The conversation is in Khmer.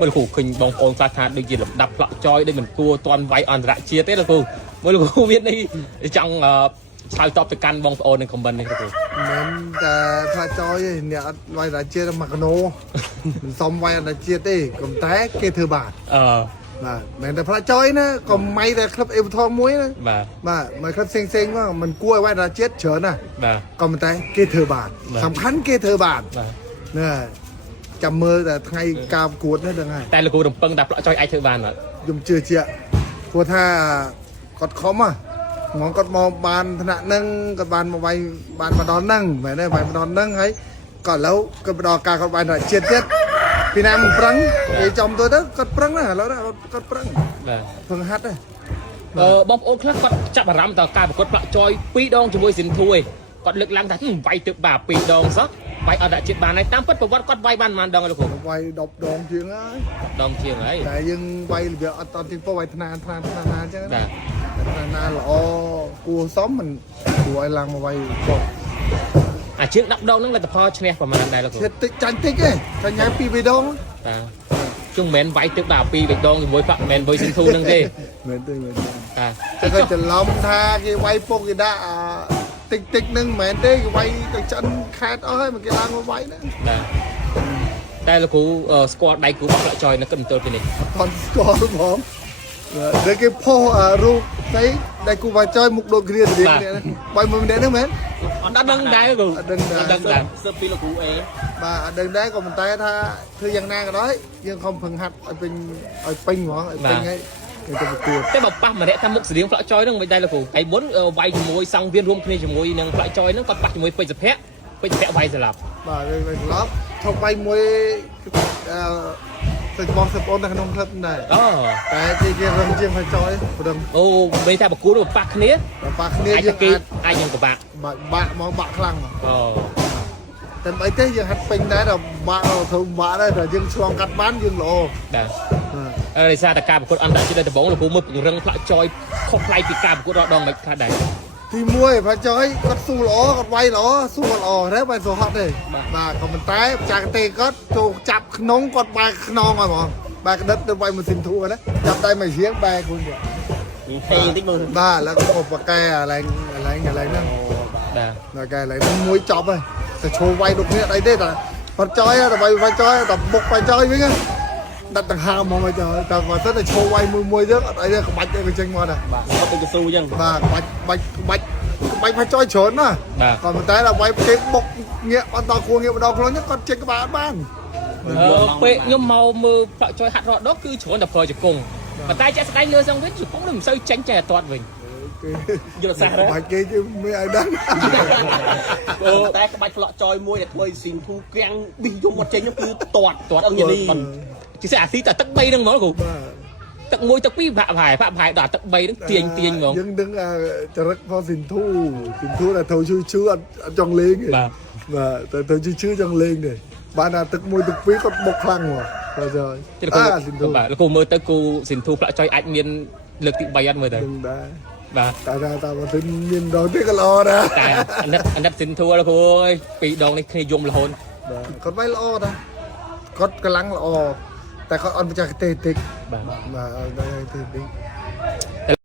mới là khu khinh bong ôn xa thà được gì là đập lọ choi đây mình cua toàn vay on lại chia tết là khu mới là khu biết đi trong sao top từ căn bong ôn này không bền này khu mình pha choi nè vay lại chia mặc nô xong vay lại chia tê cầm té kê thừa bạc mà mình đã pha choi nữa còn may là club yêu thong muối nữa mà club xinh quá mình cua vay là chết chở nè còn mình té kê thừa bạc sắm khánh kê thừa bạc nè chăm mơ là thay cam cuốn nữa được ngayแต่ละกูต้องเปิงดับละจอยไอเธอบานอ่ะ dùng chưa chị ạ của tha cọt khó mà ngón cọt mò bàn thằng nạn nâng cọt bàn mà bay bàn mà đón nâng vậy đây bay mà đón nâng ấy còn lâu cọt đò cả cọt bàn là chết chết vì nam prăng thì trong tôi đó cọt prăng này lâu đó cọt prăng thường hát đây បងប្អូនខ្លះគាត់ចាប់អារម្មណ៍តើការប្រកួតប្រាក់ចយ2ដងជាមួយសិនធួយគាត់លើកឡើងថាវាយទឹកបា2ដងសោះវាយអត់ដាក់ជាតិបានហើយតាមពិតប្រវត្តិគាត់វាយបានប៉ុន្មានដងលោកគ្រូ វាយ10ដងជាងហើយដងជាងហើយតែយើងវាយរបៀបអត់តទីពោវាយថ្នាអញ្ចឹងណាថ្នាល្អគួរសមមិនគួរឲ្យឡើងមកវាយគាត់ ជាង10ដងហ្នឹងលទ្ធផលឈ្នះប្រហែលដែរលោកគ្រូ តិចចាញ់តិចទេចាញ់ញ៉ាំ2 ដងជុំមិនវាយទឹកបា2ដងជាមួយប្រាក់មិនវាយសិនធូហ្នឹងទេមែនទេតែគាត់ច្រឡំថាគេវាយពុកគេដាក់តិចនឹងមិនមែនទេគេវាយទៅចិនខេតអស់ហើយមកគេឡើងមកវាយហ្នឹងតែលោកគ្រូស្គាល់ដៃគូរបស់ប្រាក់ចយនៅគិតមិនទល់ពីនេះអត់ស្គាល់ផងតែគេផុសរូបស្អីដៃគូវាយចយមុខដូចគ្នាទៅនេះបាយមួយម្នាក់ហ្នឹងមែនអត់ដឹងដែរលោកគ្រូអត់ដឹងដែរសើពីលោកគ្រូអេបាទអត់ដឹងដែរក៏ប៉ុន្តែថាធ្វើយ៉ាងណាក៏ដោយយើងខំប្រឹងហាត់ឲ្យពេញហ្មងឲ្យពេញហើយទៅប្រកួតតែបើប៉ះម្នាក់ថាមុខស្រៀងផ្លាក់ចយហ្នឹងមិនដែរលោកគ្រូថ្ងៃមុនវាយជាមួយសង្វៀនរួមគ្នាជាមួយនឹងផ្លាក់ចយហ្នឹងគាត់ប៉ះជាមួយពេជ្រសុភ័ក្រវាយស្លាប់បាទវាយស្លាប់ថប់វាយមួយទៅបងសិបអូននៅក្នុងក្លឹបដែរតែគេរឹងជាងផ្លាក់ចយព្រឹងអូពេលថាប្រកួតប៉ះគ្នាយើងអាចនឹងពិបាកមកបាក់ខ្លាំងតែអីទេយើងហាត់ពេញដែរដល់បាក់ធ្វើបាក់ដែរតែយើងឆ្លងកាត់បានយើងល្អដែរដោយសារតែការប្រកួតអន្តរជាតិដំបងលោកគ្រូមើលពង្រឹងផ្លាក់ចយខុសប្លែកពីការប្រកួតរដងមិនខ្លះដែរទី1ផ្លាក់ចយគាត់ស៊ូល្អគាត់វាយល្អស៊ូល្អទេវាយសូហត់ទេបាទក៏ប៉ុន្តែបច្ចាកទេសគាត់ចូលចាប់ក្នុងគាត់បែកខ្នងហើយហ្មងបែកក្តិតទៅវាយម៉ាស៊ីនធូរណាចាប់ដៃមួយរៀងបែកខ្លួនគាត់ពេងតិចមើលបាទแล้วก็បកកែអាឡែងហ្នឹងបាទកែអាឡែងហ្នឹងមួយចប់ហើយតែឈោវាយដូចគ្នាអីទេតែបាត់ចយតែវាយចយតែបុកវាយចយវិញដាក់ដង្ហើមមកចយតែបើសិនតែឈោវាយមួយទៅអត់អីទេក្បាច់ទៅចេញមកដែរបាទអត់ទៅស៊ូអញ្ចឹងបាទក្បាច់វាយចយច្រើនណាក៏ប៉ុន្តែដល់វាយគេបុកងាកអត់ដល់គួរងាកម្ដងខ្លួនគាត់ចេញក្បាលអត់បានពេលខ្ញុំមកមើលប្រាក់ចយហាត់រត់ដកគឺច្រើនតែប្រើជង្គង់ប៉ុន្តែចាក់ស្ដែងលើសងវិញជង្គង់នឹងមិនសូវចាញ់ចេះអត់ទាត់វិញយល់សាសបាច់គេជិះមិនឲ្យដឹងតែក្បាច់ផ្លក់ចយមួយដែលធ្វើឲ្យស៊ីនធូក្រាំងប៊ីយំមកចេញគឺទាត់អង្គយានីជាអាស៊ីតែទឹក3ហ្នឹងហ្មងគ្រូទឹក1ទឹក2ផាក់ផាយដល់ទឹក3ហ្នឹងទាញហ្មងយើងដឹងចរិតផងស៊ីនធូតែត្រូវជឿអត់ចង់លេងទេបាទតែត្រូវជឿចង់លេងទេបានតែទឹក1ទឹក2គាត់បុកខ្លាំងមកបាទចយស៊ីនធូបាទលោកគ្រូមើលទៅគូស៊ីនធូផ្លាក់ចយអាចមានលើកទី3អត់មើលទៅដឹងដែរបាទតែបើទៅមានដងទេក៏ល្អដែរតែអាណិតសិនធួលោកគ្រូអើយ2ដងនេះគ្នាយំរហូតបាទគាត់វាយល្អតាគាត់កម្លាំងល្អតែគាត់អត់បច្ចេកទេសតិចបាទអត់បច្ចេកទេសតិច